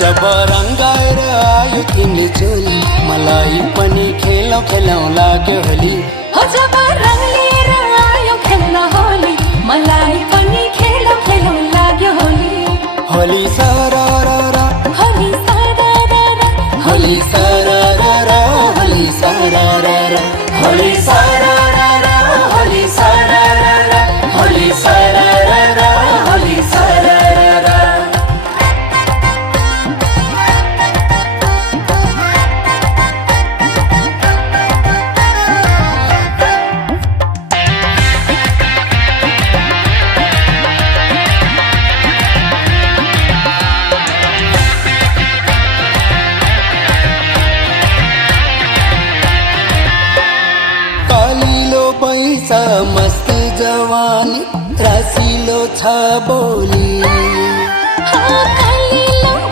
जब रंगाएर आयो तिमी चोली मलाई पनि खेलौ खेलौ लाग्यो होली हो जब रंग लिएर आयो खेल्न होली मलाई पनि खेलौ खेलौ लाग्यो होली होली सरररा होली सरररा होली सरररा होली सरररा होली सरररा होली सरररा होली सरररा होली सरररा कालिलो पैसा मस्त जवानी रसिलो छ बोली हाँ